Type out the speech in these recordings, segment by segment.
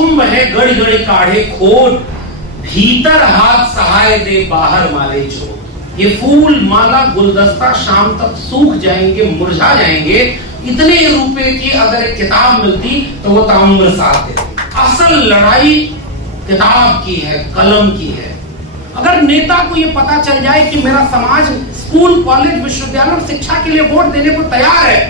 कुंभ है, गड़ गड़ काढ़े खोट, भीतर हाथ सहाय दे, बाहर माले चोट। ये फूल माला गुलदस्ता शाम तक सूख जाएंगे, मुरझा जाएंगे। इतने रुपए की अगर एक किताब मिलती तो वो ताउम्र साथ देती। असल लड़ाई किताब की है, कलम की है। अगर नेता को ये पता चल जाए कि मेरा समाज स्कूल, कॉलेज, विश्वविद्यालय और शिक्षा के लिए वोट देने को तैयार है,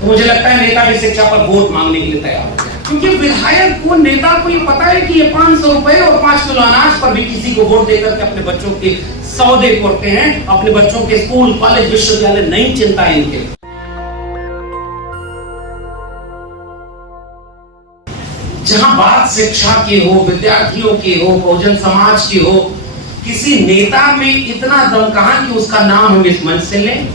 तो मुझे लगता है नेता भी शिक्षा पर वोट मांगने के लिए तैयार हो जाए। क्योंकि विधायक को, नेता को ये पता है कि ये 500 रुपए और 5 किलो अनाज पर भी किसी को वोट देकर के अपने बच्चों के सौदे करते हैं। अपने बच्चों के स्कूल, कॉलेज, विश्वविद्यालय नहीं चिंता है इनके। जहां बात शिक्षा की हो, विद्यार्थियों की हो, बहुजन समाज की हो, किसी नेता में इतना दम कहां कि उसका नाम हम इस मंच से लें।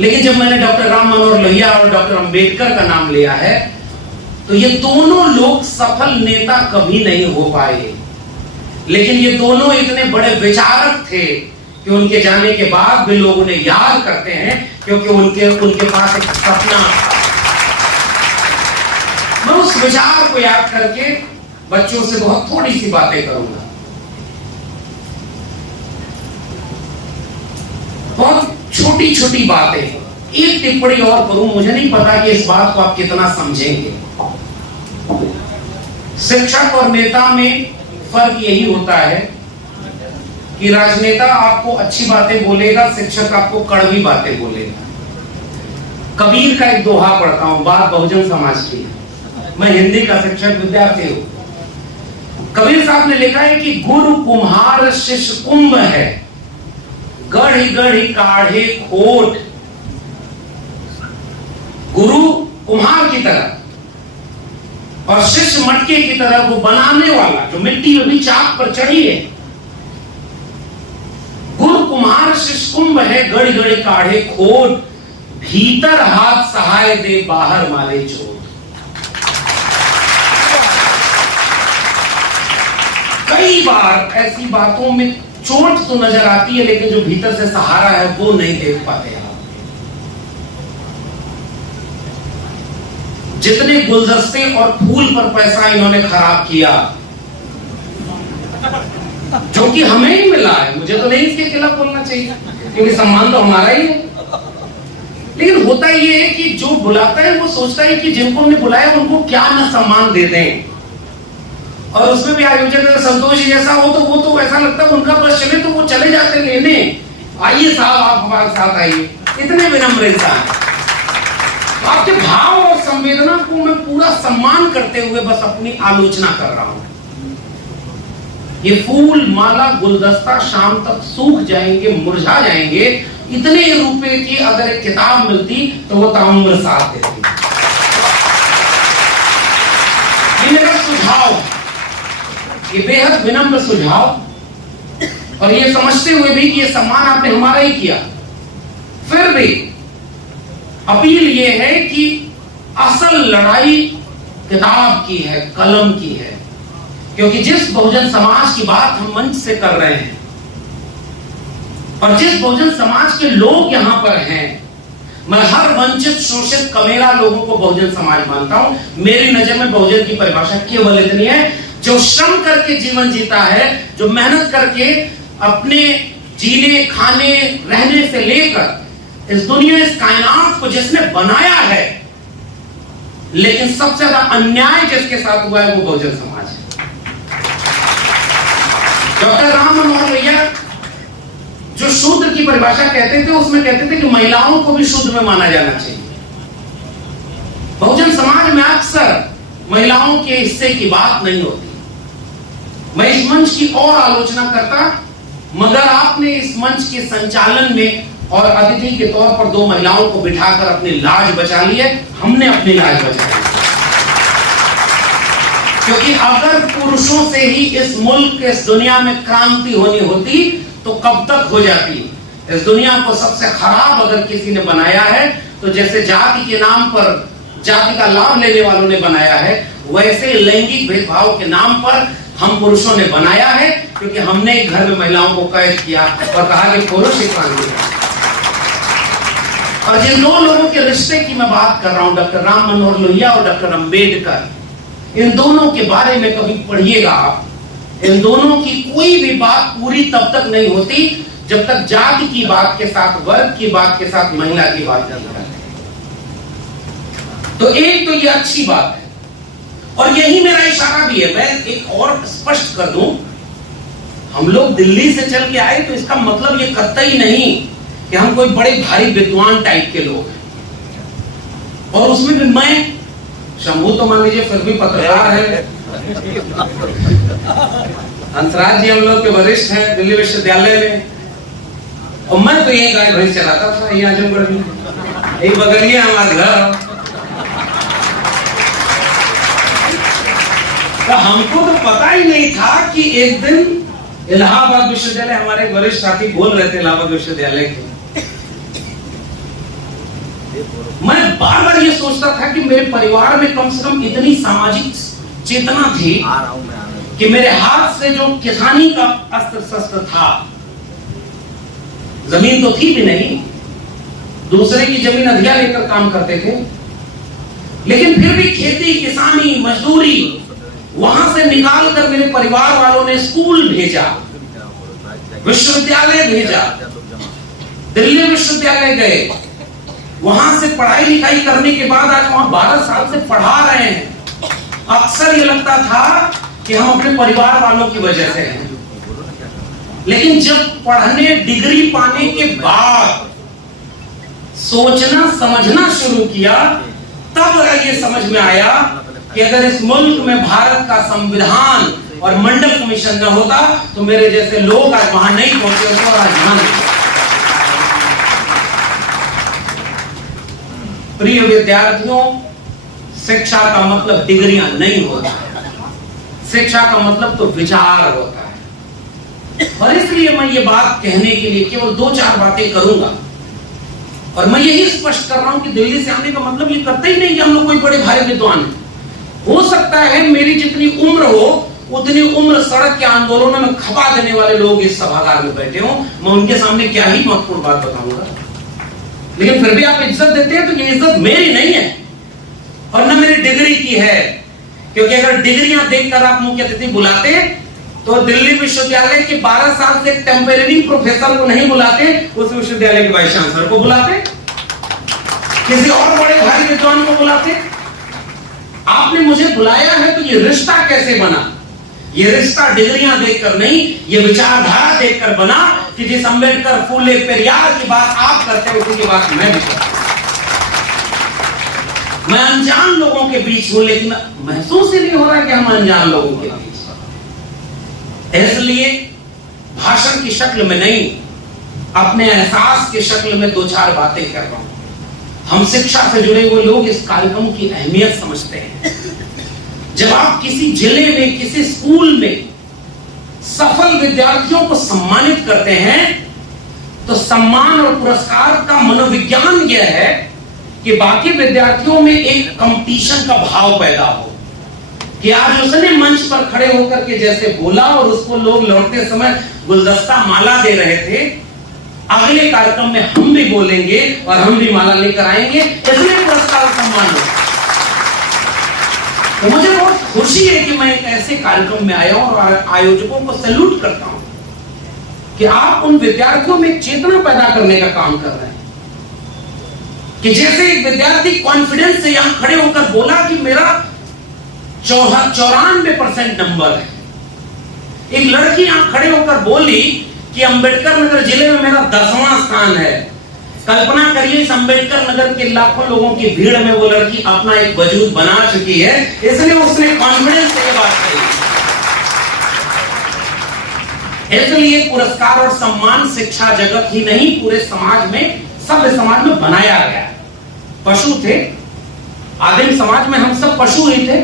लेकिन जब मैंने डॉक्टर राम मनोहर लोहिया और डॉक्टर अंबेडकर का नाम लिया है, तो ये दोनों लोग सफल नेता कभी नहीं हो पाए। लेकिन ये दोनों इतने बड़े विचारक थे कि उनके जाने के बाद भी लोग उन्हें याद करते हैं, क्योंकि उनके पास एक सपना। मैं उस विचार को याद करके बच्चों से बहुत थोड़ी सी बातें करूंगा। बहुत छोटी छोटी बातें, एक टिप्पणी और करूं। मुझे नहीं पता कि इस बात को आप कितना समझेंगे। शिक्षक और नेता में फर्क यही होता है कि राजनेता आपको अच्छी बातें बोलेगा, शिक्षक आपको कड़वी बातें बोलेगा। कबीर का एक दोहा पढ़ता हूं, बात बहुजन समाज की। मैं हिंदी का शिक्षक विद्यार्थी हूं। कबीर साहब ने लिखा है कि गुरु कुम्हार शिष्य कुंभ है, गढ़ी गढ़ी काढ़े खोट। गुरु कुम्हार की तरह और शिष्य मटके की तरह, वो बनाने वाला जो मिट्टी में भी चाक पर चढ़ी है। गुरु कुम्हार शिष्य कुंभ है, गढ़ी गढ़ी काढ़े खोट, भीतर हाथ सहाय दे, बाहर माले चोट। कई बार ऐसी बातों में चोट तो नजर आती है, लेकिन जो भीतर से सहारा है वो नहीं देख पाते आप। जितने गुलदस्ते और फूल पर पैसा इन्होंने खराब किया, जो कि हमें ही मिला है, मुझे तो नहीं इसके खिलाफ बोलना चाहिए, क्योंकि सम्मान तो हमारा ही है। लेकिन होता ये है कि जो बुलाता है वो सोचता है कि जिनको हमने बुलाया उनको क्या न सम्मान दे दें। और उसमें भी आयोजक संतोष जी जैसा हो तो वो तो ऐसा लगता है उनका बस चले तो वो चले जाते लेने, आइए साहब आप हमारे साथ आइए। इतने विनम्र इंसान। आपके भाव और संवेदना को मैं पूरा सम्मान करते हुए बस अपनी आलोचना कर रहा हूं। ये फूल माला गुलदस्ता शाम तक सूख जाएंगे, मुरझा जाएंगे। इतने रुपए की अगर एक किताब मिलती तो वो ताउम्र साथ देती। ये मेरा सुझाव, ये बेहद विनम्र सुझाव, और ये समझते हुए भी कि ये सम्मान आपने हमारा ही किया, फिर भी अपील ये है कि असल लड़ाई किताब की है, कलम की है। क्योंकि जिस बहुजन समाज की बात हम मंच से कर रहे हैं और जिस बहुजन समाज के लोग यहां पर हैं, मैं हर वंचित, शोषित, कमेरा लोगों को बहुजन समाज मानता हूं। मेरी नजर में बहुजन की परिभाषा केवल इतनी है, जो श्रम करके जीवन जीता है, जो मेहनत करके अपने जीने, खाने, रहने से लेकर इस दुनिया, इस कायनात को जिसने बनाया है, लेकिन सबसे ज्यादा अन्याय जिसके साथ हुआ है वो बहुजन समाज है। डॉक्टर राम मनोहर लोहिया जो शूद्र की परिभाषा कहते थे, उसमें कहते थे कि महिलाओं को भी शूद्र में माना जाना चाहिए। बहुजन समाज में अक्सर महिलाओं के हिस्से की बात नहीं होती। मैं इस मंच की और आलोचना करता, मगर आपने इस मंच के संचालन में और अतिथि के तौर पर 2 महिलाओं को बिठाकर अपनी लाज बचा ली है। हमने अपनी लाज बचाई, क्योंकि अगर पुरुषों से ही इस मुल्क, इस दुनिया में क्रांति होनी होती तो कब तक हो जाती। इस दुनिया को सबसे खराब अगर किसी ने बनाया है तो जैसे जाति के नाम पर जाति का लाभ लेने वालों ने बनाया है, वैसे लैंगिक भेदभाव के नाम पर हम पुरुषों ने बनाया है। क्योंकि हमने घर में महिलाओं को कैद किया और कहा कि पुरुष ही क्रांति। और जिन 2 लोगों के रिश्ते की मैं बात कर रहा हूं, डॉक्टर राम मनोहर लोहिया और डॉक्टर अंबेडकर, इन दोनों के बारे में कभी पढ़िएगा आप। इन दोनों की कोई भी बात पूरी तब तक नहीं होती जब तक जाति की बात के साथ, वर्ग की बात के साथ महिला की बात नहीं करते। तो एक तो ये अच्छी बात है, और यही मेरा इशारा भी है। मैं एक और स्पष्ट कर दूं, हम लोग दिल्ली से चल के आए तो इसका मतलब ये कतई नहीं कि हम कोई बड़े भारी विद्वान टाइप के लोग हैं। और उसमें भी मैं, शंभू तो मान लीजिए फिर भी पत्रकार है, हंसराज जी हम लोग के वरिष्ठ हैं दिल्ली विश्वविद्यालय में, और मैं तो यही गाय भैंस चलाता था ये आजमगढ़ में, एक बगलिया हमारे घर। तो हमको तो पता ही नहीं था कि एक दिन इलाहाबाद विश्वविद्यालय, हमारे वरिष्ठ साथी बोल रहे थे इलाहाबाद विश्वविद्यालय के, मैं बार बार ये सोचता था कि मेरे परिवार में कम से कम इतनी सामाजिक चेतना थी कि मेरे हाथ से जो किसानी का अस्त्र शस्त्र था, जमीन तो थी भी नहीं, दूसरे की जमीन अधिया लेकर काम करते थे, लेकिन फिर भी खेती, किसानी, मजदूरी वहां से निकाल कर मेरे परिवार वालों ने स्कूल भेजा, विश्वविद्यालय भेजा, दिल्ली विश्वविद्यालय गए, वहां से पढ़ाई लिखाई करने के बाद आज वहां 12 साल से पढ़ा रहे हैं। अक्सर ये लगता था कि हम अपने परिवार वालों की वजह से हैं, लेकिन जब पढ़ने, डिग्री पाने के बाद सोचना समझना शुरू किया, तब ये समझ में आया कि अगर इस मुल्क में भारत का संविधान और मंडल कमीशन न होता तो मेरे जैसे लोग आज वहां नहीं पहुंचे होते और आज यहां नहीं। प्रिय विद्यार्थियों, शिक्षा का मतलब डिग्रियां नहीं होता, शिक्षा का मतलब तो विचार होता है। और इसलिए मैं ये बात कहने के लिए केवल 2-4 बातें करूंगा, और मैं यही स्पष्ट कर रहा हूं कि दिल्ली से आने का मतलब ये करता ही नहीं कि हम लोग कोई बड़े भारी विद्वान हैं। हो सकता है मेरी जितनी उम्र हो उतनी उम्र सड़क के आंदोलनों में खपा देने वाले लोग इस सभागार में बैठे हों, मैं उनके सामने क्या ही महत्वपूर्ण बात बताऊंगा, लेकिन फिर भी आप इज्जत देते हैं तो ये इज्जत मेरी नहीं है और न मेरी डिग्री की है। क्योंकि अगर डिग्रियां देखकर आप मुख्य अतिथि बुलाते तो दिल्ली विश्वविद्यालय के 12 साल से टेम्परेरी प्रोफेसर को नहीं बुलाते, उस विश्वविद्यालय के वाइस चांसलर को बुलाते, किसी और बड़े भारी विद्वान को बुलाते। आपने मुझे बुलाया है तो ये रिश्ता कैसे बना? ये रिश्ता डिग्रियां देखकर नहीं, ये विचारधारा देखकर बना कि जिस अंबेडकर, फूले, पेरियार की बात आप करते हैं उसी की बात मैं भी करता हूं। मैं अनजान लोगों के बीच हूं, लेकिन महसूस ही नहीं हो रहा कि हम अनजान लोगों के बीच। इसलिए भाषण की शक्ल में नहीं, अपने एहसास की शक्ल में 2-4 बातें कर रहा हूं। हम शिक्षा से जुड़े हुए लोग इस कार्यक्रम की अहमियत समझते हैं। जब आप किसी जिले में, किसी स्कूल में सफल विद्यार्थियों को सम्मानित करते हैं तो सम्मान और पुरस्कार का मनोविज्ञान यह है कि बाकी विद्यार्थियों में एक कंपटीशन का भाव पैदा हो कि आज उसने मंच पर खड़े होकर के जैसे बोला और उसको लोग लौटते समय गुलदस्ता माला दे रहे थे, अगले कार्यक्रम में हम भी बोलेंगे और हम भी माला लेकर आएंगे, इसलिए पुरस्कार सम्मान हो। तो मुझे बहुत खुशी है कि मैं एक ऐसे कार्यक्रम में आया हूं और आयोजकों को सैल्यूट करता हूं कि आप उन विद्यार्थियों में चेतना पैदा करने का काम कर रहे हैं कि जैसे एक विद्यार्थी कॉन्फिडेंस से यहां खड़े होकर बोला कि मेरा 94% नंबर है। एक लड़की यहां खड़े होकर बोली कि अंबेडकर नगर जिले में मेरा 10वां स्थान है। कल्पना करिए इस अंबेडकर नगर के लाखों लोगों की भीड़ में वो लड़की अपना एक वजूद बना चुकी है, इसलिए उसने कॉन्फिडेंस से ये बात कही। इसलिए पुरस्कार और सम्मान शिक्षा जगत ही नहीं पूरे समाज में, सभ्य समाज में बनाया गया। पशु थे, आदिम समाज में हम सब पशु ही थे।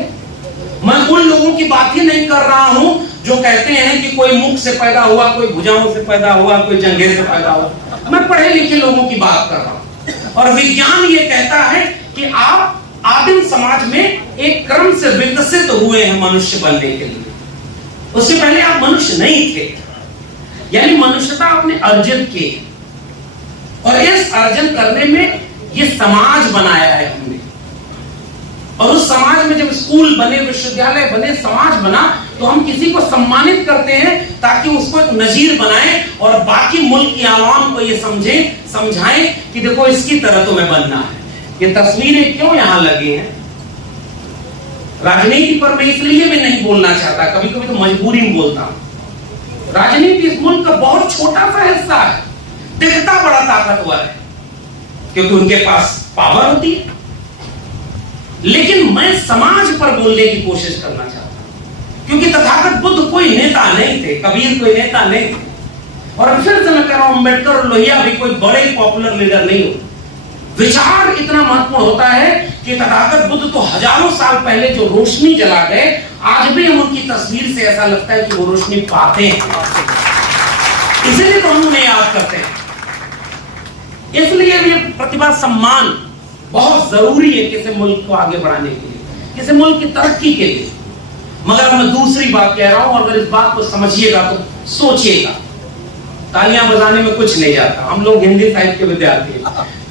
मैं उन लोगों की बात ही नहीं कर रहा हूं जो कहते हैं कि कोई मुख से पैदा हुआ, कोई भुजाओं से पैदा हुआ, कोई जंघे से पैदा हुआ। मैं पढ़े लिखे लोगों की बात कर रहा हूं। और विज्ञान ये कहता है कि आप आदिम समाज में एक क्रम से विकसित हुए हैं मनुष्य बनने के लिए। उससे पहले आप मनुष्य नहीं थे, यानी मनुष्यता आपने अर्जित की, और इस अर्जन करने में ये समाज बनाया है हमने। और उस समाज में जब स्कूल बने, विश्वविद्यालय बने, समाज बना, तो हम किसी को सम्मानित करते हैं ताकि उसको एक नजीर बनाएं और बाकी मुल्क की आवाम को ये समझाएं कि देखो इसकी तरह तुम्हें बनना है। ये तस्वीरें क्यों यहां लगी हैं? राजनीति पर मैं इसलिए भी नहीं बोलना चाहता, कभी कभी तो मजबूरी में बोलता हूं। राजनीति इस मुल्क का बहुत छोटा सा हिस्सा है, दिखता बड़ा ताकतवर है क्योंकि उनके पास पावर होती है, लेकिन मैं समाज पर बोलने की कोशिश करना चाहता हूं क्योंकि तथागत बुद्ध कोई नेता नहीं थे, कबीर कोई नेता नहीं थे, और फिर से मैं कह रहा हूं अम्बेडकर और लोहिया भी कोई बड़े पॉपुलर लीडर नहीं हो। विचार इतना महत्वपूर्ण होता है कि तथागत बुद्ध तो हजारों साल पहले जो रोशनी जला गए, आज भी हम उनकी तस्वीर से ऐसा लगता है कि वो रोशनी पाते हैं, इसलिए तो हम उन्हें याद करते हैं। इसलिए भी प्रतिभा सम्मान बहुत जरूरी है किसी मुल्क को आगे बढ़ाने के लिए, किसी मुल्क की तरक्की के लिए। मगर मैं दूसरी बात कह रहा हूं, अगर इस बात को समझिएगा तो सोचिएगा, तालियां बजाने में कुछ नहीं जाता। हम लोग हिंदी साहित्य के विद्यार्थी हैं,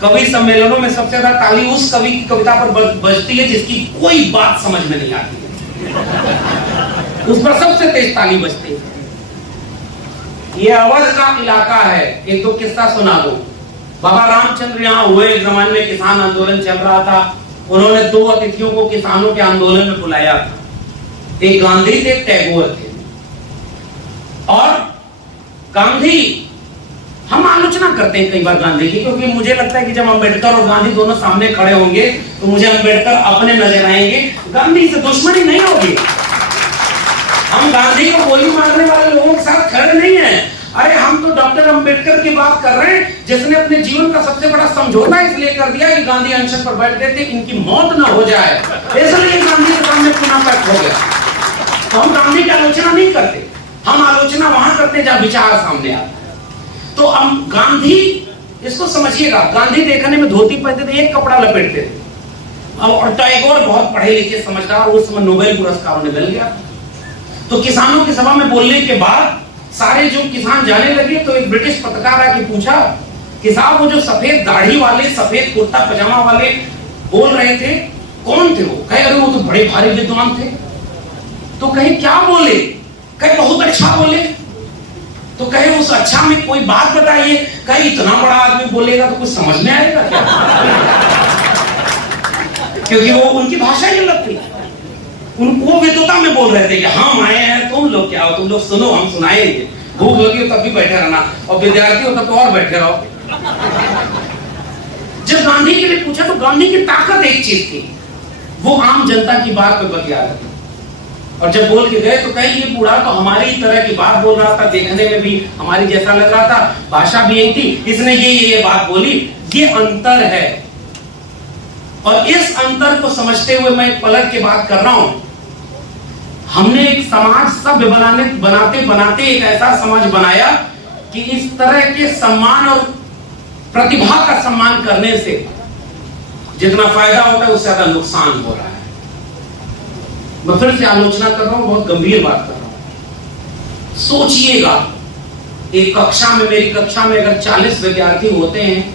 कवि सम्मेलनों में सबसे ज्यादा ताली उस कवि की कविता पर बजती है जिसकी कोई बात समझ में नहीं आती है, उस पर सबसे तेज ताली बजती है। ये अवध का इलाका है, एक दो किस्सा सुना दो। बाबा रामचंद्र यहाँ हुए, एक जमाने में किसान आंदोलन चल रहा था, उन्होंने 2 अतिथियों को किसानों के आंदोलन में बुलाया था। एक गांधी थे, एक टैगोर थे। और गांधी, हम आलोचना करते हैं कई बार गांधी की, क्योंकि मुझे लगता है कि जब अम्बेडकर और गांधी दोनों सामने खड़े होंगे तो मुझे अम्बेडकर अपने नजर आएंगे, गांधी से दुश्मनी नहीं होगी। हम गांधी को गोली मारने वाले लोगों के साथ खड़े नहीं हैं। अरे हम तो डॉक्टर अंबेडकर की बात कर रहे हैं, जिसने अपने जीवन का सबसे बड़ा समझौता इसलिए कर दिया कि गांधी अनशन पर बैठ गए थे, इनकी मौत ना हो जाए, इसलिए गांधी के सामने पुनः पैक हो गया। तो हम गांधी की आलोचना नहीं करते, हम आलोचना वहां करते हैं जहां विचार सामने आता है। तो हम गांधी, इसको समझिएगा, गांधी देखने में धोती पहनते थे, एक कपड़ा लपेटते थे, और टैगोर बहुत पढ़े लिखे समझदार, उस समय नोबेल पुरस्कार उन्हें मिल गया। तो किसानों की सभा में बोलने के बाद सारे जो किसान जाने लगे, तो एक ब्रिटिश पत्रकार आके पूछा कि साहब वो जो सफेद दाढ़ी वाले, सफेद कुर्ता पजामा वाले बोल रहे थे, कौन थे वो? कहे अरे वो तो बड़े भारी विद्वान थे। तो कहे क्या बोले? कहे बहुत अच्छा बोले। तो कहे उस अच्छा में कोई बात बताइए। कहे इतना बड़ा आदमी बोलेगा तो कुछ समझ में आएगा क्या? क्योंकि वो उनकी भाषा ही अलग थी, उनको विद्वता में बोल रहे थे कि हम आए हैं, तुम लोग क्या हो, तुम लोग सुनो, हम सुनाएंगे, भूख लगी हो तब भी बैठे रहना, और विद्यार्थी हो तब तो और बैठे रहो। जब गांधी के लिए पूछा तो गांधी की ताकत एक चीज थी, वो आम जनता की बात पे बतिया रहे थे। और जब बोल के गए तो कहीं ये बूढ़ा तो हमारी तरह की बात बोल रहा था, देखने में भी हमारी जैसा लग रहा था, भाषा भी यही थी, इसने ये बात बोली। ये अंतर है, और इस अंतर को समझते हुए मैं पलट के बात कर रहा हूं। हमने एक समाज सभ्य बनाते बनाते एक ऐसा समाज बनाया कि इस तरह के सम्मान और प्रतिभा का सम्मान करने से जितना फायदा होता है उससे ज्यादा नुकसान हो रहा है। मैं फिर से आलोचना कर रहा हूं, बहुत गंभीर बात कर रहा हूं। सोचिएगा, एक कक्षा में, मेरी कक्षा में अगर 40 विद्यार्थी होते हैं,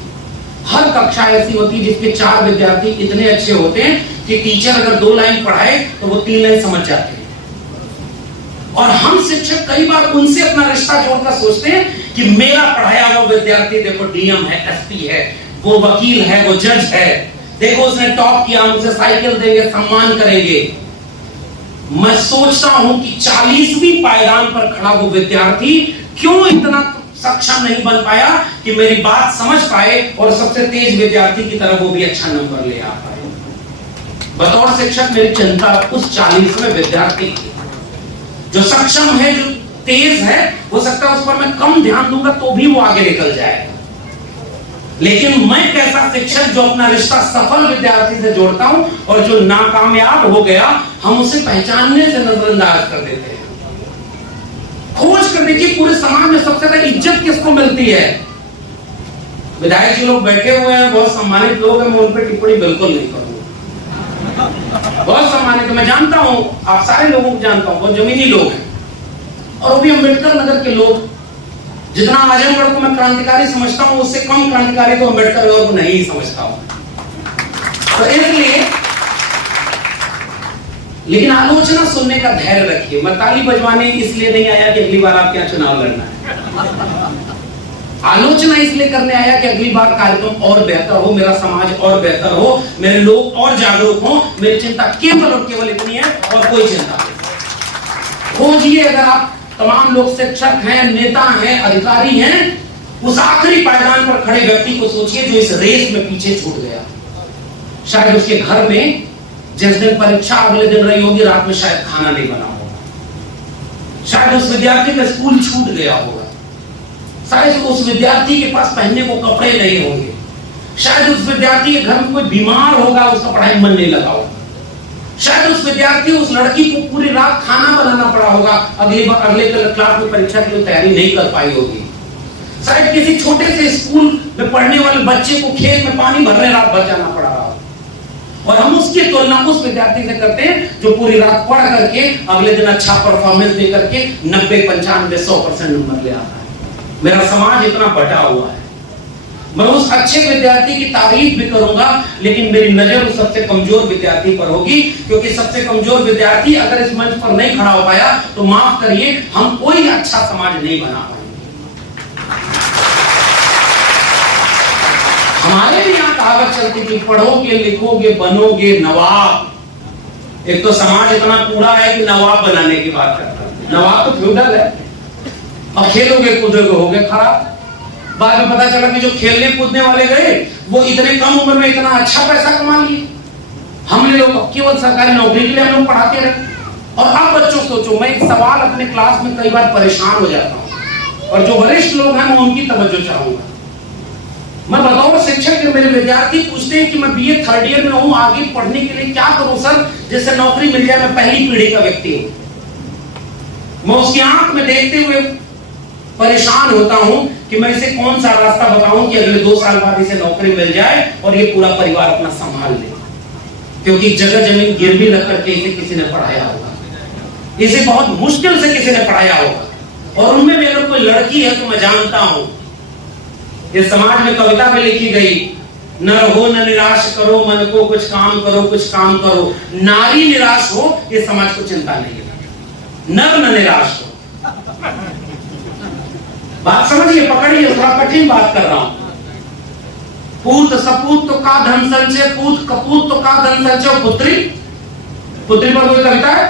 हर कक्षा ऐसी होती है जिसके 4 विद्यार्थी इतने अच्छे होते हैं कि टीचर अगर 2 लाइन पढ़ाए तो वो 3 लाइन समझ जाते हैं। और हम शिक्षक कई बार उनसे अपना रिश्ता जोड़कर सोचते हैं कि मेरा पढ़ाया हुआ विद्यार्थी देखो डीएम है, एसपी है, वो वकील है, वो जज है, देखो उसने टॉप किया, उसे साइकिल देंगे, सम्मान करेंगे। मैं सोचता हूं कि 40वीं पायदान पर खड़ा वो विद्यार्थी क्यों इतना सक्षम नहीं बन पाया कि मेरी बात समझ पाए और सबसे तेज विद्यार्थी की तरह वो भी अच्छा नंबर ले आ पाए। बतौर शिक्षक मेरी चिंता उस 40वें विद्यार्थी की, जो सक्षम है, जो तेज है, हो सकता है उस पर मैं कम ध्यान दूंगा तो भी वो आगे निकल जाएगा। लेकिन मैं कैसा शिक्षक जो अपना रिश्ता सफल विद्यार्थी से जोड़ता हूं, और जो नाकामयाब हो गया हम उसे पहचानने से नजरअंदाज कर देते हैं। खोज कर देखिए पूरे समाज में सबसे ज्यादा इज्जत किसको मिलती है? विधायक जी लोग बैठे हुए हैं, बहुत सम्मानित लोग हैं, मैं उन पर टिप्पणी बिल्कुल नहीं करूंगा। बहुत सम्मानित, मैं जानता हूं, आप सारे लोगों को जानता हूं, बहुत जमीनी लोग हैं, और वो भी अम्बेडकर नगर के लोग। जितना आजमगढ़ को मैं क्रांतिकारी समझता हूं, उससे कम क्रांतिकारी तो अम्बेडकर नगर को नहीं समझता हूं। तो इसलिए लेकिन आलोचना सुनने का धैर्य रखिए। मैं ताली बजवाने इसलिए नहीं आया कि अगली बार आपके यहाँ चुनाव लड़ना है। आलोचना इसलिए करने आया कि अगली बार कार्यक्रम और बेहतर हो, मेरा समाज और बेहतर हो, मेरे लोग और जागरूक हो। मेरी चिंता केवल और केवल इतनी है और कोई चिंता नहीं। खोजिए, अगर आप तमाम लोग शिक्षक हैं, नेता हैं, अधिकारी हैं, उस आखिरी पायदान पर खड़े व्यक्ति को सोचिए जो इस रेस में पीछे छूट गया। शायद उसके घर में जिस दिन परीक्षा अगले दिन रही होगी, रात में शायद खाना नहीं बना होगा। शायद उस विद्यार्थी का स्कूल छूट गया होगा। शायद उस विद्यार्थी के पास पहनने को कपड़े नहीं होंगे। शायद उस विद्यार्थी के घर में कोई बीमार होगा, उसका पढ़ाई में मन नहीं लगा होगा। शायद उस विद्यार्थी, उस लड़की को पूरी रात खाना बनाना पड़ा होगा, अगले क्लास में परीक्षा की तैयारी नहीं कर पाई होगी। शायद किसी छोटे से स्कूल में पढ़ने वाले बच्चे को खेत में पानी भरने रात भर जाना पड़ा रहा। और हम उसकी तुलना उस विद्यार्थी से करते हैं जो पूरी रात पढ़ करके अगले दिन अच्छा परफॉर्मेंस दे करके 90, 95, 100% नंबर ले आता है। मेरा समाज इतना बटा हुआ है। मैं उस अच्छे विद्यार्थी की तारीफ भी करूंगा, लेकिन मेरी नजर उस सबसे कमजोर विद्यार्थी पर होगी, क्योंकि सबसे कमजोर विद्यार्थी अगर इस मंच पर नहीं खड़ा हो पाया तो माफ करिए, हम कोई अच्छा समाज नहीं बना पाएंगे। हमारे भी यहाँ कहावत चलती थी, पढ़ोगे लिखोगे बनोगे नवाब। एक तो समाज इतना कूड़ा है कि नवाब बनाने की बात करता है। नवाब तो फ्यूडल है। और खेलोगे कूदोगे होगे खराब। बाद में पता चला कि जो खेलने कूदने वाले गए वो इतने कम उम्र में इतना अच्छा पैसा कमा लिए। हमने लोग केवल सरकारी नौकरी के लिए हम लोग पढ़ाते रहे। और अब बच्चों सोचो, मैं एक सवाल अपने क्लास में कई बार परेशान हो जाता हूँ, और जो वरिष्ठ लोग हैं मैं उनकी तवज्जो चाहूंगा। मैं बतौर शिक्षक के मेरे विद्यार्थी पूछते हैं कि मैं बीए 3rd ईयर में हूँ, आगे पढ़ने के लिए क्या करूं सर जिससे नौकरी मिल जाए। मैं पहली पीढ़ी का व्यक्ति हूं। मैं उसकी आंख में देखते हुए परेशान होता हूं कि मैं इसे कौन सा रास्ता बताऊं कि अगले 2 साल बाद इसे नौकरी मिल जाए और ये पूरा परिवार अपना संभाल ले। क्योंकि जगह जमीन गिरवी रख करके इसे किसी ने पढ़ाया होगा, इसे बहुत मुश्किल से किसी ने पढ़ाया होगा। और उनमें भी अगर कोई लड़की है तो मैं जानता हूं, इस समाज में कविता में लिखी गई, न रहो न निराश करो मन को, कुछ काम करो कुछ काम करो। नारी निराश हो इस समाज को चिंता नहीं है, नर न निराश हो। बात समझिए, पकड़िए, थोड़ा कठिन बात कर रहा हूं। पूत सपूत तो का धन संचय, पूत कपूत तो का धन संचय। पुत्री पुत्री पर कोई कविता है?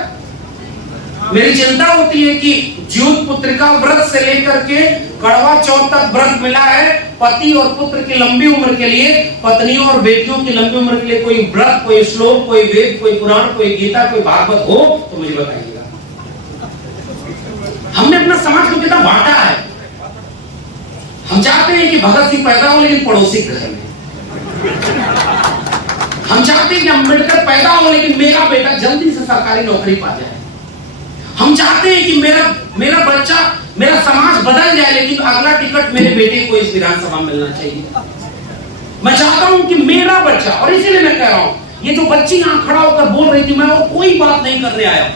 मेरी चिंता होती है कि ज्योत पुत्रिका व्रत से लेकर के कड़वा चौथ तक व्रत मिला है। पति और पुत्र की लंबी उम्र के लिए, पत्नियों और बेटियों की लंबी उम्र के लिए कोई व्रत, कोई श्लोक, कोई वेद, कोई पुराण, कोई गीता, कोई भागवत हो तो मुझे बताइएगा। हमने अपना समाज को कितना बांटा है। हम चाहते हैं कि भगत सिंह पैदा हो लेकिन पड़ोसी घर में। हम चाहते हैं कि अम्बेडकर पैदा हो लेकिन मेरा बेटा जल्दी से सरकारी नौकरी पा जाए। हम चाहते हैं कि मेरा बच्चा, मेरा समाज बदल जाए, लेकिन अगला टिकट मेरे बेटे को इस विधानसभा में मिलना चाहिए। मैं चाहता हूं कि मेरा बच्चा, और इसीलिए मैं कह रहा हूं, ये जो बच्ची यहां खड़ा होकर बोल रही थी, मैं और कोई बात नहीं करने आया।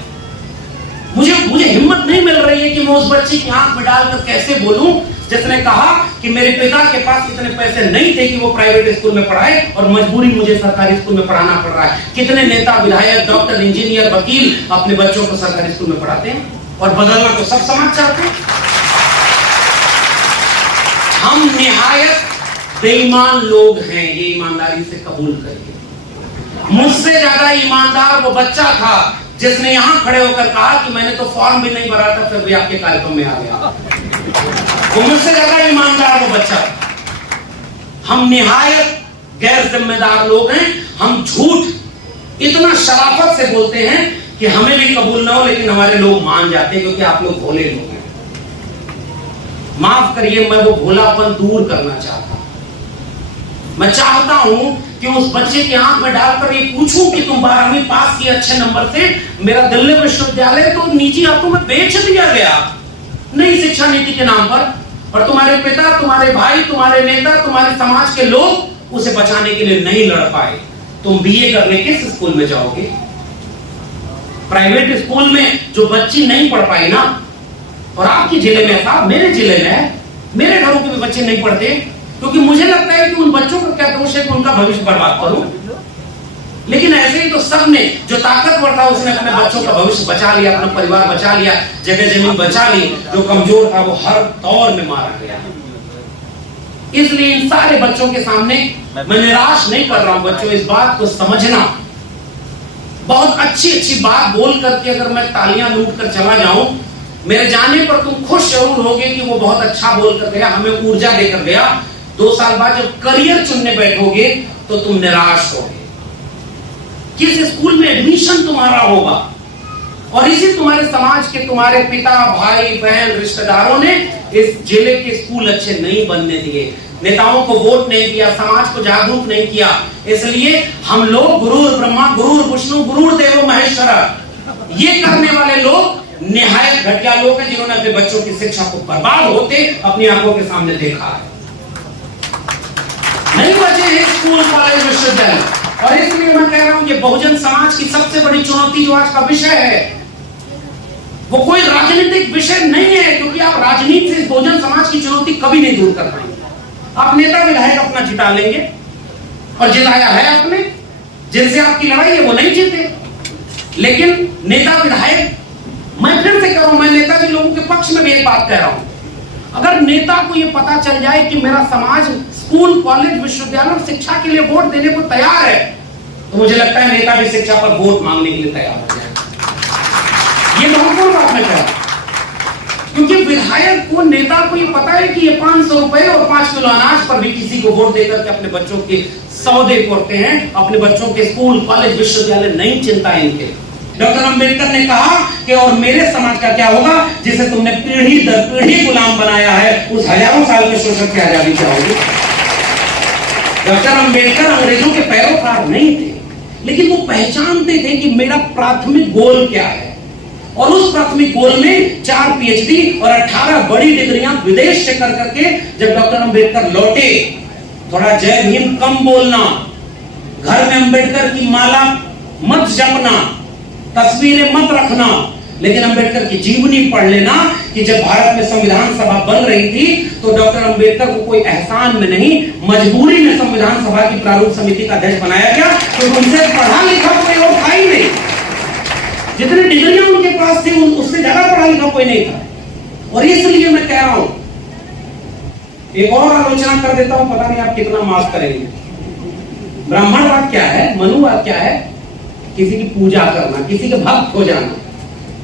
मुझे हिम्मत नहीं मिल रही है कि मैं उस बच्ची की आंख में डालकर कैसे बोलूं जिसने कहा कि मेरे पिता के पास इतने पैसे नहीं थे कि वो प्राइवेट स्कूल में पढ़ाए और मजबूरी मुझे सरकारी स्कूल में पढ़ाना पड़ रहा है। कितने नेता, विधायक, डॉक्टर, इंजीनियर, वकील अपने बच्चों को सरकारी स्कूल में पढ़ाते हैं और बदलना तो सब समाज चाहते हैं। हम निहायत बेईमान लोग हैं, ये ईमानदारी से कबूल करिए। मुझसे ज्यादा ईमानदार वो बच्चा था जिसने यहां खड़े होकर कहा कि मैंने तो फॉर्म भी नहीं भरा था, फिर भी आपके कार्यक्रम में आ गया। वो मुझसे ज्यादा ईमानदार वो बच्चा। हम निहायत गैर जिम्मेदार लोग हैं। हम झूठ इतना शराफत से बोलते हैं कि हमें भी कबूल ना हो, लेकिन हमारे लोग मान जाते हैं क्योंकि आप लोग भोले लोग हैं। माफ करिए, मैं वो भोलापन दूर करना चाहता हूं। मैं चाहता हूं कि उस बच्चे की आंख में डालकर ये पूछूं कि तुम 12वीं पास किए अच्छे नंबर से, मेरा दिल्ली विश्वविद्यालय तो निजी हाथों में बेच दिया गया नई शिक्षा नीति के नाम पर, और तुम्हारे पिता, तुम्हारे भाई, तुम्हारे नेता, तुम्हारे समाज के लोग उसे बचाने के लिए नहीं लड़ पाए। तुम बीए करने किस स्कूल में जाओगे? प्राइवेट स्कूल में जो बच्ची नहीं पढ़ पाई ना, और आपके जिले में था, मेरे जिले में, मेरे घरों के भी बच्चे नहीं पढ़ते, क्योंकि मुझे लगता है कि उन बच्चों का क्या दोष है कि उनका भविष्य बर्बाद करूं। लेकिन ऐसे ही तो सब ने, जो ताकतवर था उसने अपने बच्चों का भविष्य बचा लिया, अपना परिवार बचा लिया, जगह जमीन बचा ली। जो कमजोर था वो हर दौर में मारा गया। इसलिए इन सारे बच्चों के सामने मैं निराश नहीं कर रहा हूं। बच्चों, इस बात को समझना, बहुत अच्छी अच्छी बात बोल करके अगर मैं तालियां लूट कर चला जाऊं, मेरे जाने पर तुम खुश जरूर होगे कि वो बहुत अच्छा बोल कर गया, हमें ऊर्जा देकर गया। 2 साल बाद जब करियर चुनने बैठोगे तो तुम निराश होगे। किस स्कूल में एडमिशन तुम्हारा होगा, और इसी तुम्हारे समाज के, तुम्हारे पिता, भाई, बहन, रिश्तेदारों ने इस जिले के स्कूल अच्छे नहीं बनने दिए, नेताओं को वोट नहीं दिया, समाज को जागरूक नहीं किया। इसलिए हम लोग गुरुर ब्रह्मा, गुरुर विष्णु, गुरुर देवो महेश्वर, ये करने वाले लोग निहायत घटिया लोग हैं, जिन्होंने अपने बच्चों की शिक्षा को बर्बाद होते अपनी आंखों के सामने देखा है। नहीं बचे हैं स्कूल, कॉलेज, विश्वविद्यालय। और इसलिए मैं कह रहा हूं, ये बहुजन समाज की सबसे बड़ी चुनौती जो आज का विषय है, वो कोई राजनीतिक विषय नहीं है, क्योंकि आप राजनीति से बहुजन समाज की चुनौती कभी नहीं दूर कर पाएंगे। आप नेता विधायक अपना जिता लेंगे, और जिताया है आपने, जिनसे आपकी लड़ाई है वो नहीं जीते। लेकिन नेता विधायक, मैं फिर से कह रहा हूं, मैं नेताजी लोगों के पक्ष में भी एक बात कह रहा हूं, अगर नेता को यह पता चल जाए कि मेरा समाज स्कूल, कॉलेज, विश्वविद्यालय और शिक्षा के लिए वोट देने को तैयार है, तो मुझे लगता है नेता भी शिक्षा पर वोट मांगने के लिए तैयार हो जाए। ये महत्वपूर्ण बात मैं कह रहा हूं, क्योंकि विधायक को, नेता को ये पता है कि ये 500 रुपए और 5 किलो अनाज पर भी किसी को वोट देकर के अपने बच्चों के सौदे करते हैं, अपने बच्चों के स्कूल, कॉलेज, विश्वविद्यालय नहीं चिंता है इनके। डॉक्टर अंबेडकर ने कहा कि और मेरे समाज का क्या होगा, जिसे तुमने पीढ़ी दर पीढ़ी गुलाम बनाया है, उस हजारों साल के शोषण की आजादी क्या होगी। डॉक्टर अंबेडकर अंग्रेजों के पैरोकार नहीं थे, लेकिन वो पहचानते थे कि मेरा प्राथमिक गोल क्या है, और उस प्राथमिक गोल में 4 PhD और 18 बड़ी डिग्रियां विदेश से कर करके जब डॉक्टर अंबेडकर लौटे, थोड़ा जय भीम कम बोलना, घर में अंबेडकर की माला मत जपना, तस्वीरें मत रखना, लेकिन अंबेडकर की जीवनी पढ़ लेना कि जब भारत में संविधान सभा बन रही थी तो डॉक्टर अंबेडकर को कोई एहसान में नहीं, मजबूरी में संविधान सभा की प्रारूप समिति का अध्यक्ष बनाया गया, तो उनसे पढ़ा लिखा कोई और था ही नहीं। जितनी डिग्रियां उनके पास थी उससे ज्यादा पढ़ा लिखा कोई नहीं था। और इसलिए मैं कह रहा हूं, एक और आलोचना कर देता हूं, पता नहीं आप कितना माफ करेंगे। ब्राह्मणवाद क्या है, मनुवाद क्या है? किसी की पूजा करना, किसी के भक्त हो जाना।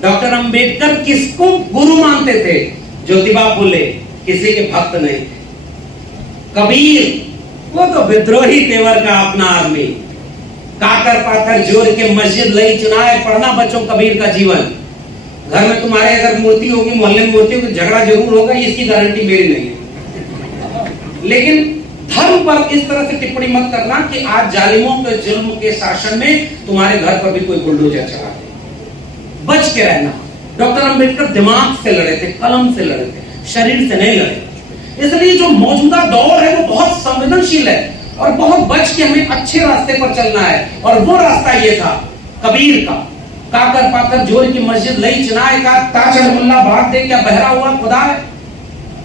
डॉक्टर अंबेडकर किसको गुरु मानते थे? ज्योतिबा फुले किसी के भक्त नहीं थे। कबीर वो तो विद्रोही तेवर का अपना आदमी, काकर पाथर जोड़ के मस्जिद लई चुनाए, पढ़ना बच्चों कबीर का जीवन। घर में तुम्हारे अगर मूर्ति होगी, मोहल्ले में मूर्ति होगी, झगड़ा जरूर होगा, इसकी गारंटी मेरी नहीं है। लेकिन धर्म पर इस तरह से टिप्पणी मत करना कि आज जालिमों के जुल्म के शासन में तुम्हारे घर पर भी कोई बुलडोजर चला दे। बच के रहना। डॉक्टर अंबेडकर दिमाग से लड़े थे, कलम से लड़े थे, शरीर से नहीं लड़े। इसलिए जो मौजूदा दौर है वो बहुत संवेदनशील है और बहुत बच के हमें अच्छे रास्ते पर चलना है। और वो रास्ता ये था कबीर का, काकर पाकर जोर की मस्जिद लई चुनाए का, ताजड़ मुल्ला बात दे क्या बहरा हुआ खुदा है,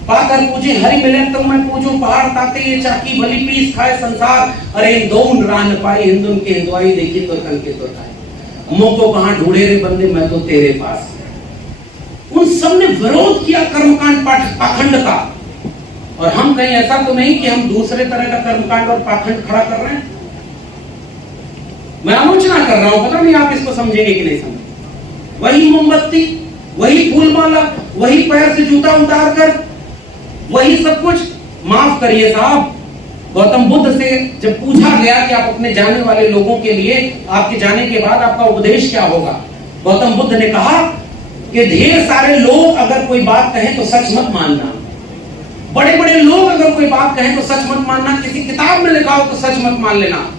पाकर पूजे हरि मिले तो मैं पूजू पहाड़ ताते ये चाकी भली पीस खाए संसार, अरे दौन रान पाई हिंदुन के हिंदुआई देखी तो कल के तो खाए, मुंह को कहां ढूंढे रे बंदे मैं तो तेरे पास। उन सब ने विरोध किया कर्मकांड पाखंड का, और हम कहीं ऐसा तो नहीं कि हम दूसरे तरह का कर्मकांड और पाखंड खड़ा कर रहे हैं। मैं आलोचना कर रहा हूं, पता नहीं आप इसको समझेंगे कि नहीं समझेंगे। वही मोमबत्ती, वही फूलमाला, वही पैर से जूता उतार कर, वही सब कुछ। माफ करिए साहब, गौतम बुद्ध से जब पूछा गया कि आप अपने जाने वाले लोगों के लिए आपके जाने के बाद आपका उपदेश क्या होगा, गौतम बुद्ध ने कहा कि ढेर सारे लोग अगर कोई बात कहें तो सच मत मानना, बड़े बड़े लोग अगर कोई बात कहें तो सच मत मानना, किसी किताब में लिखा हो तो सच मत मान लेना,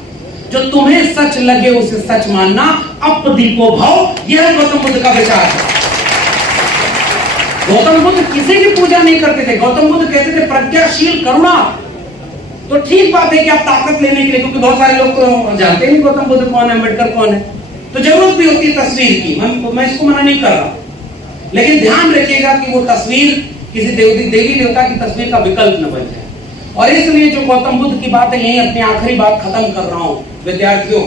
जो तुम्हें सच लगे उसे सच मानना, अपदीपो भाव। यह गौतम बुद्ध का विचार है। गौतम बुद्ध किसी की पूजा नहीं करते थे। गौतम बुद्ध कहते थे प्रज्ञाशील करुणा। तो ठीक बात है कि आप ताकत लेने के लिए, क्योंकि बहुत सारे लोग तो जानते नहीं गौतम बुद्ध कौन है, अम्बेडकर कौन है, तो जरूरत भी होती है तस्वीर की। मैं इसको मना नहीं कर रहा, लेकिन ध्यान रखिएगा कि वो तस्वीर किसी देवी देवता की तस्वीर का विकल्प न बन जाए। और इसलिए जो गौतम बुद्ध की बात है, यही अपनी आखिरी बात खत्म कर रहा हूं विद्यार्थियों।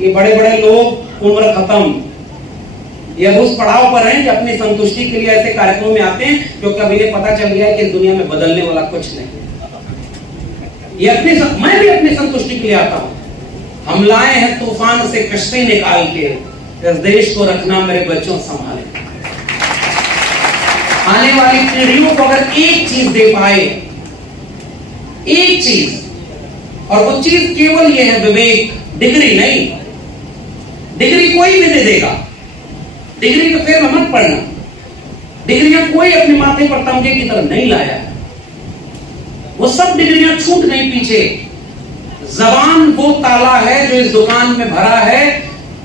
ये बड़े बड़े लोग उम्र खत्म, ये अब उस पड़ाव पर हैं कि अपनी संतुष्टि के लिए ऐसे कार्यक्रमों में आते हैं क्योंकि अभी इन्हें पता चल गया है कि इस दुनिया में बदलने वाला कुछ नहीं। ये मैं भी अपनी संतुष्टि के लिए आता हूं। हम लाए हैं तूफान से कश्ती निकाल के, इस देश को रखना मेरे बच्चों संभाले। आने वाली पीढ़ियों को अगर एक चीज दे पाए, एक चीज, और वो चीज केवल ये है विवेक, डिग्री नहीं। डिग्री कोई भी दे देगा, डिग्री के फेर में मत पढ़ना। डिग्रियां कोई अपने माथे पर तमगे की तरह नहीं लाया, वो सब डिग्रियां छूट गई पीछे। जबान वो ताला है जो इस दुकान में भरा है।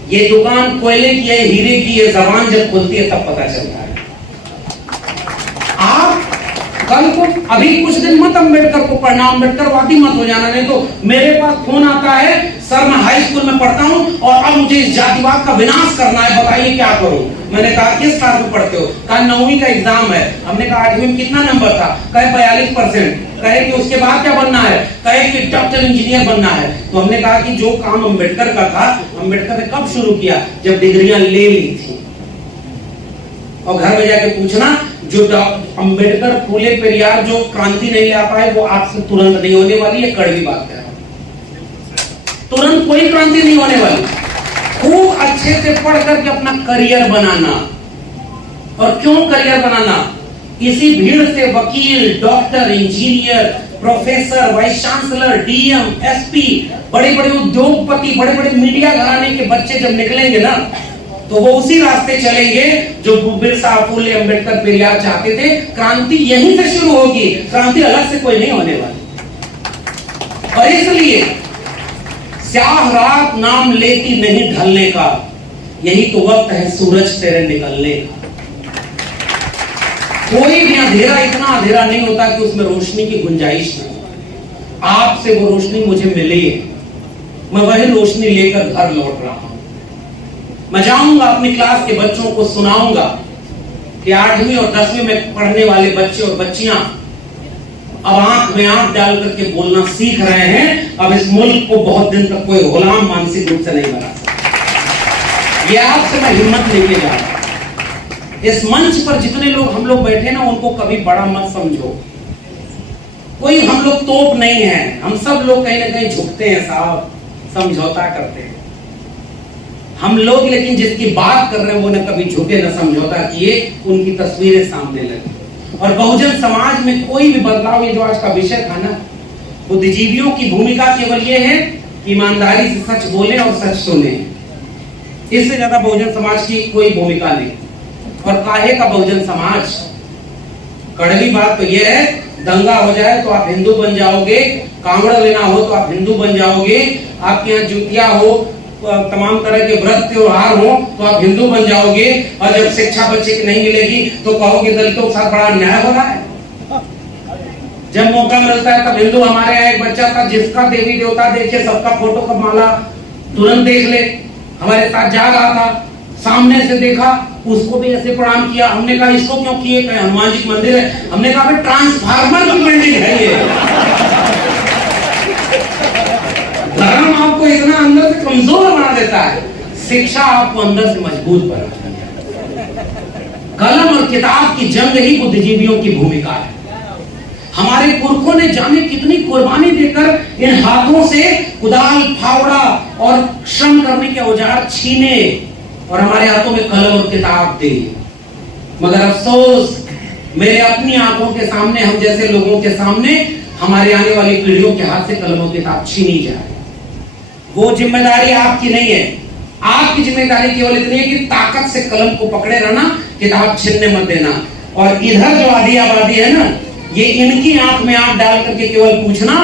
ये दुकान कोयले की है, हीरे की है, जबान जब खुलती है तब पता चलता है। आप कल को अभी कुछ दिन मत अम्बेडकर को पढ़ना, अम्बेडकर वादी मत हो जाना, नहीं तो मेरे पास फोन आता है, सर मैं हाई स्कूल में पढ़ता हूं और अब मुझे इस जातिवाद का विनाश करना है, बताइए क्या करूं। मैंने कहा किस क्लास में पढ़ते हो? कहा 9वीं का एग्जाम है। हमने कहा 8वीं में कितना नंबर था? कहे 42%। कहे कि उसके बाद क्या बनना है? कहे कि डॉक्टर इंजीनियर बनना है। तो हमने कहा कि जो काम अम्बेडकर का था, अम्बेडकर ने कब शुरू किया? जब डिग्रियां ले ली थी। और घर में जाके पूछना, जो अम्बेडकर फूले पेरियार जो क्रांति नहीं ला पाए वो आपसे तुरंत नहीं होने वाली है। कड़वी बात है, तुरंत कोई क्रांति नहीं होने वाली। खूब अच्छे से पढ़ करके अपना करियर बनाना। और क्यों करियर बनाना? इसी भीड़ से वकील, doctor, engineer, professor, vice chancellor, DM, SP, बड़े बड़े उद्योगपति, बड़े बड़े मीडिया घराने के बच्चे जब निकलेंगे ना, तो वो उसी रास्ते चलेंगे जो बिरसा, फूले, अम्बेडकर, पेरियार चाहते थे। क्रांति यहीं से शुरू होगी, क्रांति अलग से कोई नहीं होने वाली। और इसलिए स्याह रात नाम लेती नहीं ढलने का, यही तो वक्त है सूरज तेरे निकलने का। कोई भी अंधेरा इतना अंधेरा नहीं होता कि उसमें रोशनी की गुंजाइश नहीं। आपसे वो रोशनी मुझे मिली है, मैं वही रोशनी लेकर घर लौट रहा हूं। मैं जाऊंगा अपनी क्लास के बच्चों को सुनाऊंगा कि 8वीं और 10वीं में पढ़ने वाले बच्चे और बच्चियां अब आंख में आंख डाल करके बोलना सीख रहे हैं। अब इस मुल्क को बहुत दिन तक कोई गुलाम मानसिक रूप से नहीं बना सकता। ये आपसे मैं हिम्मत लेके जा रहा हूं। इस मंच पर जितने लोग हम लोग बैठे ना, उनको कभी बड़ा मत समझो। कोई हम लोग तोप नहीं है, हम सब लोग कहीं ना कहीं झुकते हैं साहब, समझौता करते हैं हम लोग। लेकिन जिसकी बात कर रहे हैं वो न कभी झुके न समझौता किए, उनकी तस्वीरें सामने लगी। और बहुजन समाज में कोई भी बदलाव, ये जो आज का विषय था ना, बुद्धिजीवियों की भूमिका केवल ये है कि ईमानदारी से सच बोले और सच सुने। इससे ज्यादा बहुजन समाज की कोई भूमिका नहीं। और काहे का बहुजन समाज? कड़वी बात तो ये है, दंगा हो जाए तो आप हिंदू बन जाओगे, कांवड़ लेना हो तो आप हिंदू बन जाओगे, आपके यहाँ जुतिया हो, तमाम तरह के व्रत त्योहार हो तो आप हिंदू बन जाओगे, और जब शिक्षा बच्चे की नहीं मिलेगी तो कहोगे दलितों के साथ बड़ा अन्याय हो रहा है। जब मौका मिलता है तब हिंदू, हमारे यहाँ एक बच्चा था जिसका देवी देवता देखे सबका फोटो का माला तुरंत देख ले, हमारे साथ जा रहा था, सामने से देखा, उसको भी ऐसे प्रणाम किया। हमने कहा इसको क्यों किए? कहे हनुमान जी मंदिर है। हमने कहा ट्रांसफार्मर की बिल्डिंग है ये। धर्म आपको इतना अंदर से कमजोर बना देता है, शिक्षा आपको अंदर से मजबूत बनाती है। कलम और किताब की जंग ही बुद्धिजीवियों की भूमिका है। हमारे पुरखों ने जाने कितनी कुर्बानी देकर इन हाथों से कुदाल, फावड़ा और श्रम करने के औजार छीने और हमारे हाथों में कलम और किताब दे। मगर अफसोस, मेरे अपनी आंखों के सामने, हम जैसे लोगों के सामने, हमारे आने वाली पीढ़ियों के हाथ से कलम और किताब छीनी जाए। वो जिम्मेदारी आपकी नहीं है। आपकी जिम्मेदारी केवल इतनी है कि ताकत से कलम को पकड़े रहना, किताब छीनने मत देना। और इधर जो आधी आबादी है ना, ये इनकी आंख में आंख डाल करके केवल पूछना,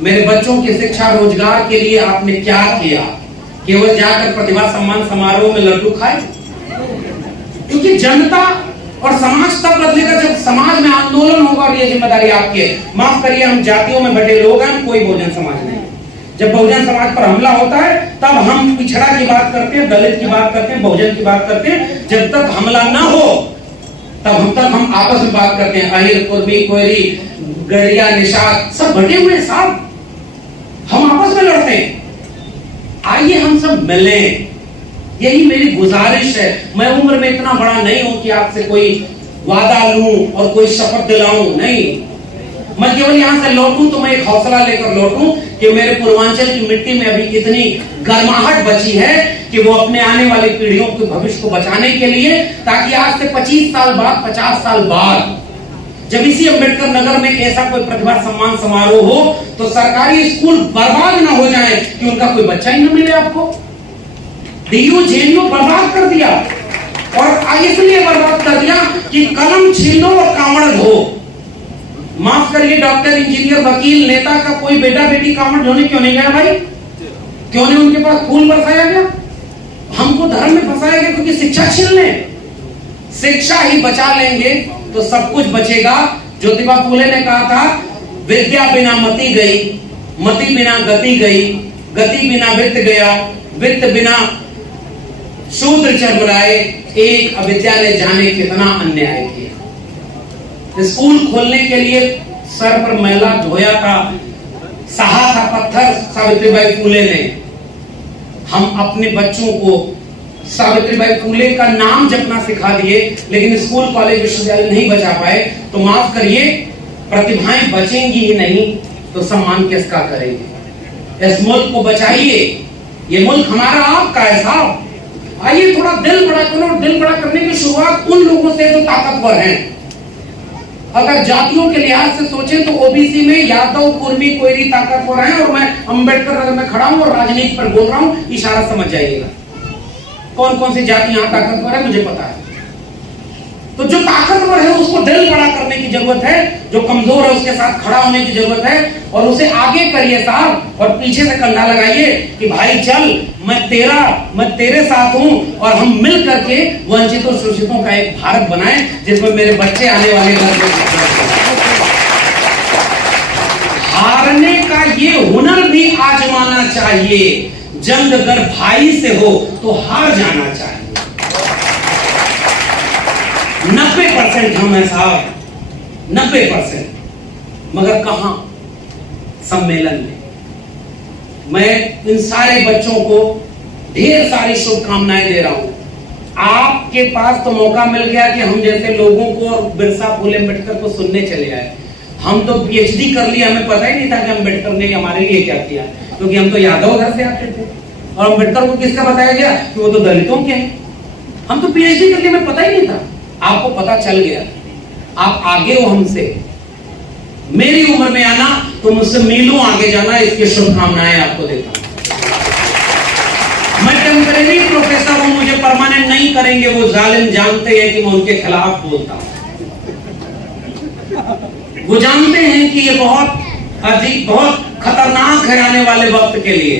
मेरे बच्चों की शिक्षा रोजगार के लिए आपने क्या किया? केवल जाकर प्रतिभा सम्मान समारोह में लड्डू खाए? क्योंकि जनता और समाज तब बदलेगा जब समाज में आंदोलन होगा। और ये जिम्मेदारी आपकी है। माफ करिए, हम जातियों में बटे लोग हैं, कोई बहुजन समाज नहीं। जब बहुजन समाज पर हमला होता है तब हम पिछड़ा की बात करते हैं, दलित की बात करते हैं, बहुजन की बात करते हैं। जब तक हमला ना हो तब हम आपस में बात करते हैं। अहिर, कुर्मी, कोयरी, गड़िया, निषाद सब बटे हुए साहब, हम आपस में लड़ते हैं। आइए हम सब मिलें, यही मेरी गुजारिश है। मैं उम्र में इतना बड़ा नहीं हूं कि आपसे कोई वादा लूं और कोई शपथ दिलाऊं, नहीं। मैं केवल यहां से लौटूं तो मैं एक हौसला लेकर लौटूं कि मेरे पूर्वांचल की मिट्टी में अभी कितनी गर्माहट बची है कि वो अपने आने वाली पीढ़ियों के भविष्य को बचाने के लिए, ताकि आज से 25 साल बाद, 50 साल बाद जब इसी अम्बेडकर नगर में ऐसा कोई प्रतिभा सम्मान समारोह हो तो सरकारी स्कूल बर्बाद ना हो जाए कि उनका कोई बच्चा ही ना मिले आपको। डीयू जेएनयू बर्बाद कर दिया, और इसलिए बर्बाद कर दिया कि कलम छीन लो और कांवड़ धो। माफ करिए, डॉक्टर, इंजीनियर, वकील, नेता का कोई बेटा बेटी कांवड़ धोने क्यों नहीं गया भाई? क्यों नहीं उनके पास खून बरसाया गया? हमको धर्म में फंसाया गया क्योंकि शिक्षा छीन ले। शिक्षा ही बचा लेंगे तो सब कुछ बचेगा। ज्योतिबा फूले ने कहा था, विद्या बिना मति गई, मति बिना गति गई, गति बिना वित्त गया, वित्त बिना शूद्र चरमराए, एक अविद्या ने जाने कितना अन्याय किया। स्कूल खोलने के लिए सर पर मैला धोया था, सहा था पत्थर सावित्रीबाई फूले ने। हम अपने बच्चों को सावित्रीबाई फूले का नाम जपना सिखा दिए, लेकिन स्कूल, कॉलेज, विश्वविद्यालय नहीं बचा पाए। तो माफ करिए, प्रतिभाएं बचेंगी ही नहीं तो सम्मान किसका करेंगे? इस मुल्क को बचाइए, ये मुल्क हमारा आपका है साहब। आइए थोड़ा दिल बड़ा करो। दिल बड़ा करने की शुरुआत उन लोगों से जो ताकतवर हैं। अगर जातियों के लिहाज से सोचें तो ओबीसी में यादव, कुर्मी, कोयरी ताकतवर हैं, और मैं अंबेडकर नगर में खड़ा हूं और राजनीति पर बोल रहा हूं, इशारा समझ जाइएगा। कौन कौन सी जाति यहां ताकतवर है मुझे पता है। तो जो ताकतवर है उसको दिल बड़ा करने की जरूरत है, जो कमजोर है उसके साथ खड़ा होने की जरूरत है, और उसे आगे करिए साहब, और पीछे से कंधा लगाइए कि भाई चल, मैं तेरे साथ हूं, और हम मिल करके वंचितों शोषितों का एक भारत बनाएं जिसमें मेरे बच्चे आने वाले घर में। हारने का ये हुनर भी आजमाना चाहिए। जंग अगर भाई से हो तो हार जाना चाहिए। 90% हम हैं साहब, 90%। मगर कहां? सम्मेलन में। मैं इन सारे बच्चों को ढेर सारी शुभकामनाएं दे रहा हूं। आपके पास तो मौका मिल गया कि हम जैसे लोगों को और बिरसा फूले अम्बेडकर को सुनने चले आए। हम तो पीएचडी कर लिया, हमें पता ही नहीं था कि अम्बेडकर ने हमारे लिए क्या किया, क्योंकि हम तो यादव घर से आते थे। और अम्बेडकर को किसका बताया गया कि वो तो दलितों के हैं। हम तो पीएचडी कर लिए, हमें पता ही नहीं था। आपको पता चल गया, आप आगे हो हमसे। मेरी उम्र में आना तो मुझसे मीलों आगे जाना, इसकी शुभकामनाएं आपको देता हूं। मैं टेम्परेरी प्रोफेसर हूं, मुझे परमानेंट नहीं करेंगे। वो जालिम जानते हैं कि मैं उनके खिलाफ बोलता हूं। वो जानते हैं कि ये बहुत अजीब, बहुत खतरनाक है आने वाले वक्त के लिए।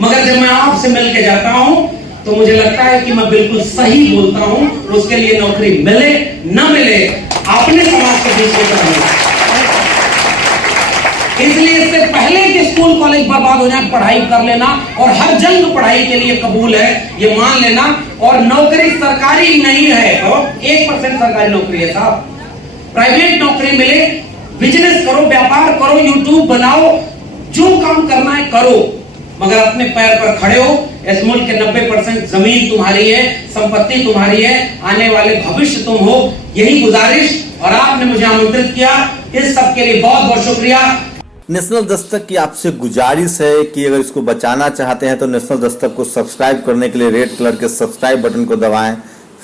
मगर जब मैं आपसे मिलके जाता हूं तो मुझे लगता है कि मैं बिल्कुल सही बोलता हूं। उसके लिए नौकरी मिले न मिले, अपने समाज के बीच में करूंगा। इसलिए इससे पहले कि स्कूल कॉलेज बर्बाद हो जाए, पढ़ाई कर लेना, और हर जंग पढ़ाई के लिए कबूल है, ये मान लेना। और नौकरी सरकारी नहीं है, 1% सरकारी नौकरी है साहब। प्राइवेट नौकरी मिले, बिजनेस करो, व्यापार करो, यूट्यूब बनाओ, जो काम करना है करो, मगर अपने पैर पर खड़े हो। इस मुल्क के 90% जमीन तुम्हारी है, संपत्ति तुम्हारी है, आने वाले भविष्य तुम हो। यही गुजारिश, और आपने मुझे आमंत्रित किया, इस सब के लिए बहुत बहुत शुक्रिया। नेशनल दस्तक की आपसे गुजारिश है कि अगर इसको बचाना चाहते हैं तो नेशनल दस्तक को सब्सक्राइब करने के लिए रेड कलर के सब्सक्राइब बटन को दबाएं,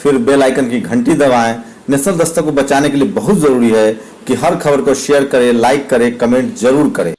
फिर बेल आइकन की घंटी दबाएं। नेशनल दस्तक को बचाने के लिए बहुत जरूरी है कि हर खबर को शेयर करें, लाइक करें, कमेंट जरूर करें।